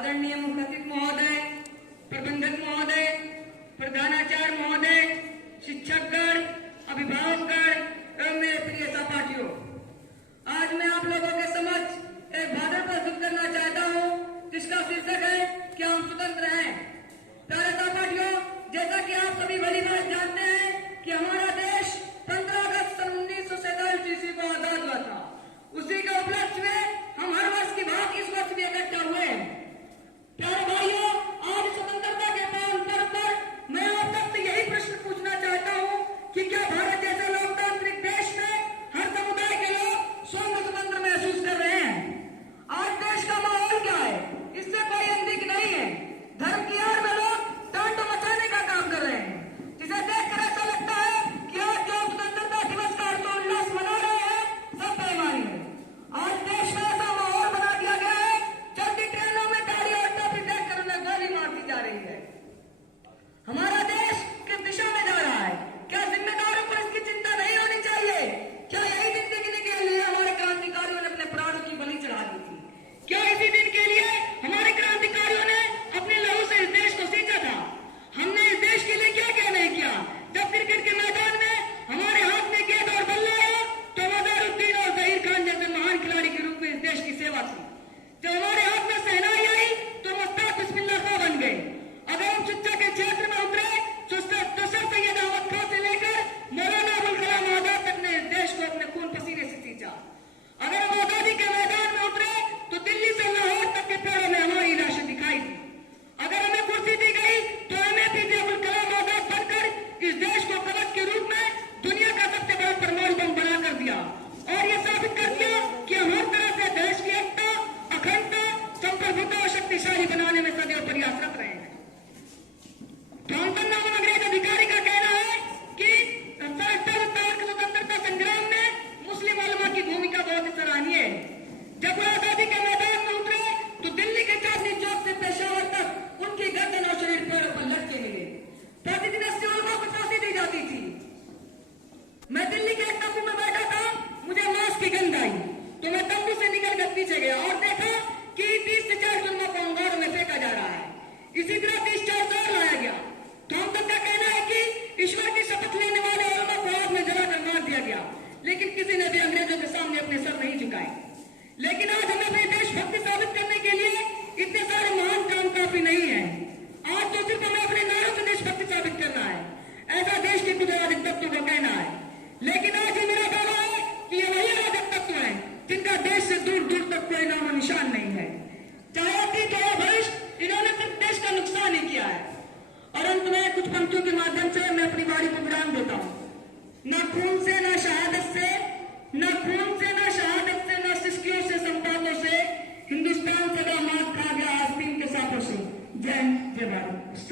आदरणीय मुख्य सचिव महोदय, प्रबंधक महोदय, प्रधानाचार्य महोदय, शिक्षकगण, अभिभावकगण एवं मेरे प्रिय सहपाठियों, आज मैं आप लोगों के समक्ष एक भाषण प्रस्तुत करना चाहता हूँ जिसका शीर्षक है कि हम स्वतंत्र हैं। प्यारे सहपाठियों, जैसा कि आप सभी भली भांति जानते हैं कि हमारा देश 15 अगस्त 1947 ईस्वी को आजाद हुआ था। उसी के उपलक्ष्य में हम हर वर्ष की भांति इस वर्ष भी इकट्ठा हुए हैं। प्यारे भाइयों, आज स्वतंत्रता के पावन पर्व पर मैं आप सबसे यही प्रश्न पूछना चाहता हूँ कि क्या भारत जैसे लोकतांत्रिक देश में हर समुदाय के लोग स्वयं स्वतंत्र महसूस कर रहे हैं? आज देश का माहौल क्या है, इससे कोई अंदिक नहीं है। धर्म की आड़ में लोग तांडव मचाने का काम कर रहे हैं, जिसे देखकर ऐसा लगता है कि आज जो स्वतंत्रता दिवस का हर्षोल्लास मना रहे हैं सब बेईमानी है। आज देश में ऐसा माहौल बना दिया गया है, चलती ट्रेनों में ताली और टोपी देखकर उन्हें गोली मार दी जा रही है। हमारा देश किस दिशा में जा रहा है? क्या जिम्मेदारों को इसकी चिंता नहीं होनी चाहिए? क्या यही दिन देखने के लिए हमारे क्रांतिकारियों ने अपने प्राणों की बलि चढ़ा दी थी? क्या इसी दिन के लिए हमारे क्रांतिकारियों ने अपने लहू से इस देश को सींचा था? हमने इस देश के लिए क्या क्या नहीं किया? जब क्रिकेट के मैदान में हमारे हाथ में गेंद और बल्ला आया तो अजहरुद्दीन और जहीर खान जैसे महान खिलाड़ी के रूप में इस देश की सेवा की। जब हमारे हाथ में शहनाई आई तो मुस्ताक बिस्मिल्लाह खां बन गए। अगर हम शिक्षा के क्षेत्र में उतरे तो सर सैयद अहमद खां से लेकर मौलाना अबुल कलाम आजाद तक ने इस देश को अपने खून पसीने से सींचा। अगर हम आजादी के मैदान में उतरे तो दिल्ली से लाहौर तक के पेड़ों में हमारी लाशें दिखाई दी। अगर हमें कुर्सी दी गई तो हमें एपीजे अबुल कलाम आजाद बनकर इस देश को कवच के रूप में दुनिया का सबसे बड़ा परमाणु बम बना कर दिया और ये साबित कर दिया कि हम हर तरह से देश की एकता, अखंडता, संप्रभुता और शक्तिशाली बनाने में सदैव प्रयासरत रहे हैं। थॉमसन नामक अंग्रेज अधिकारी का कहना है कि स्वतंत्रता संग्राम में मुस्लिम उलमा की भूमिका बहुत ही सराहनीय है। जब वो आजादी के मैदान में उतरे तो दिल्ली के चांदनी चौक से पेशावर तक उनकी गर्दन और शरीर पेड़ों पर लटके मिले। प्रतिदिन 80 उलमा को फांसी दी जाती थी। मैं दिल्ली के एक तंबू में बैठा था, मुझे मांस की गंध आई तो मैं तंबू से निकलकर पीछे गया और देखा कि 30 से 40 उलमा को अंगारों में फेंका जा रहा है। इसी तरह 30-40 और लाया गया। थॉमसन का कहना है कि ईश्वर की शपथ लेने वाले उलमा को आग में जलाकर मार दिया गया, लेकिन किसी ने भी अंग्रेजों के सामने अपने सर नहीं झुकाए। लेकिन आज हमें अपनी देशभक्ति साबित करने के लिए इतने सारे महान काम काफी नहीं है। आज तो सिर्फ हमें अपने नारों से देशभक्ति साबित करना है, ऐसा देश के कुछ राजनीतिक तत्वों का कहना है। लेकिन आज ही मेरा दावा है कि ये वही राजनीतिक तत्व हैं जिनका देश से दूर दूर तक कोई नामो निशान नहीं है। चाहे अतीत हो भविष्य, इन्होंने सिर्फ देश का नुकसान ही किया है। और अंत में कुछ पंक्तियों के माध्यम से मैं अपनी वाणी को विराम देता हूँ। न खून से, न शहादत से, न खून से, न शहादत से, न सिस्कियों से, संपातों से हिंदुस्तान सदा मात खा गया आस्तीन के साथों से। जय हिंद, जय भारत।